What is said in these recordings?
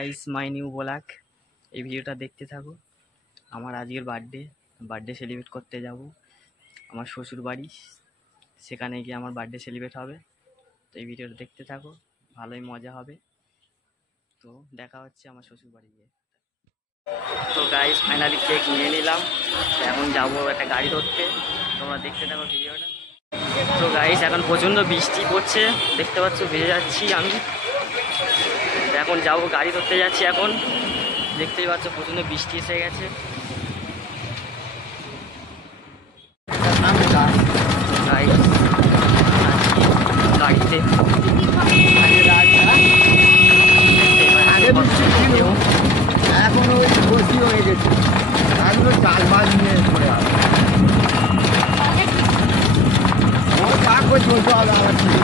Guys my new blog. এই ভিডিওটা দেখতে থাকো। আমার আজকের বার্থডে সেলিব্রেট করতে যাব আমার শ্বশুর বাড়ি, সেখানে গিয়ে আমার বার্থডে সেলিব্রেট হবে। তো এই ভিডিওটা দেখতে থাকো, ভালোই মজা হবে। তো দেখা হচ্ছে আমার শ্বশুর বাড়ি গিয়ে। তো গাইস ফাইনালি কেক নিয়ে নিলাম, এখন যাবো একটা গাড়ি ধরতে। তোমরা দেখতে থাকো ভিডিওটা। তো গাইস এখন প্রচণ্ড বৃষ্টি পড়ছে, দেখতে পাচ্ছ ভিজে যাচ্ছি আমি। এখন যাবো গাড়ি ধরতে যাচ্ছি, এখন দেখতেই পাচ্ছ প্রচণ্ড বৃষ্টি এসে গেছে। গাড়িতে এখন ওই বসি হয়ে গেছে, এগুলো চাল বাজ নিয়ে পড়ে আসে। ওই কাকু চলতে হবে আমার থেকে।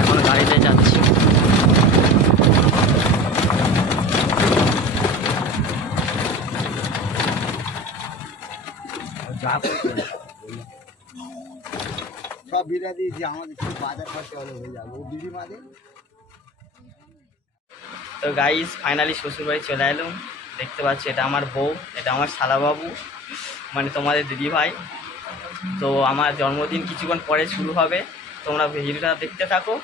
এখন গাড়িতে যাচ্ছি। সব বিরাদি যে আমাদের একটু বাজার খরচা হলে হয়ে যাবে, ও দিদি মাঝে। তো গাইস ফাইনালি শ্বশুরবাড়ি চলে এলাম। দেখতে পাচ্ছ এটা আমার বউ, এটা আমার শালাবাবু, মানে তোমাদের দিদি ভাই। তো আমার জন্মদিন কিছুক্ষণ পরে শুরু হবে, তোমরা ভিডিওটা দেখতে থাকো,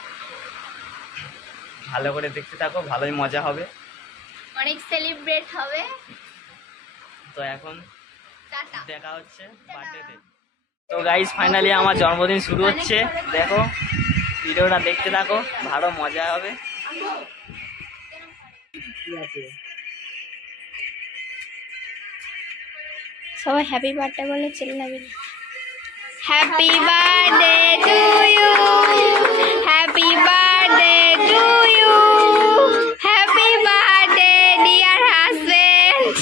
ভালো করে দেখতে থাকো, ভালোই মজা হবে, অনেক সেলিব্রেট হবে। তো এখন টাটা। দেখা হচ্ছে বার্থডেতে। তো গাইস ফাইনালি আমার জন্মদিন শুরু হচ্ছে, দেখো ভিডিওটা দেখতে থাকো, ভালো মজা হবে। সবাই হ্যাপি বার্থডে বলে চলে যাবে। Happy birthday to you, happy birthday to you, happy birthday dear husband.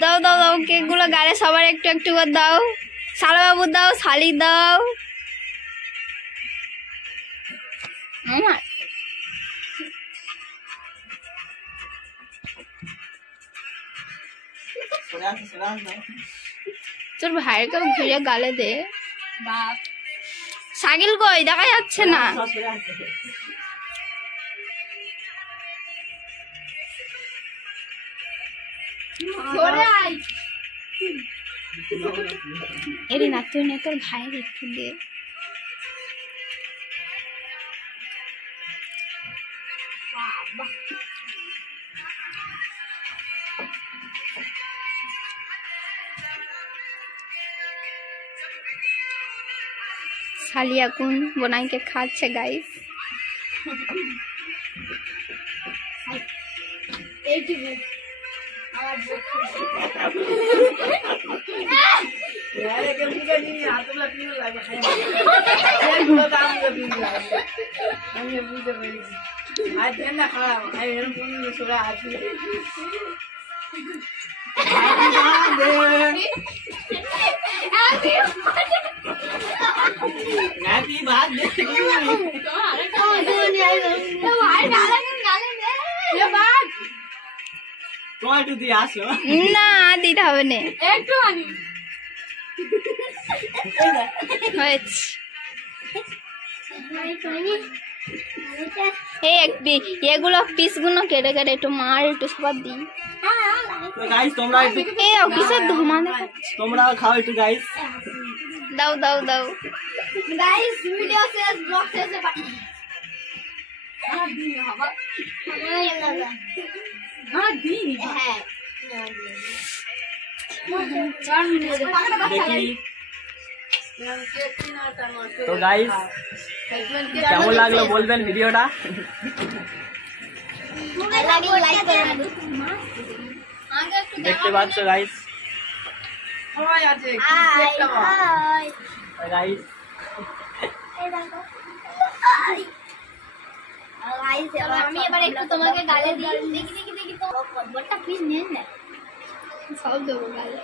দাও দাও দাও, কেকগুলো গাড়ে সবার একটু একটু করে দাও। শালাবাবু দাও, শালি দাও। আমার তোর ভাইকে ঘুরে গালে দে। সাকিল কই, দেখা যাচ্ছে না। এরে না তুই না, তোর ভাইয়ের একটু দে। শালি এখন বোনাইকে খাচ্ছে গাইস। না দিতে হবে না, একটু এগুলো পিসগুলো কেটে কেটে একটু মার, একটু সবার দিই। কিসের ধোঁয়া দেখাচ্ছে, তোমরা খাও একটু গাইস। দাও দাও দাও গাইস, ভিডিও শেষ, ব্লগ শেষে তো গাইস কেমন লাগলো বলবেন ভিডিওটা। দেখতে পাচ্ছ গাইস, গাইস আমি এবার একটু তোমাকে গালে দিই। দেখি দেখি দেখি তো বড়টা প্লিজ নেন না, সব দেবো গালে।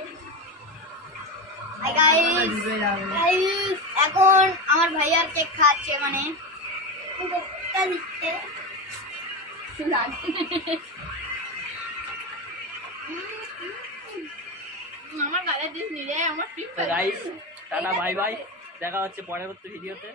এখন আমার ভাইয়ার কেক খাচ্ছে, মানে আমার গালে দিস নিলে আমার। টাটা বাই বাই, দেখা হচ্ছে পরবর্তী ভিডিওতে।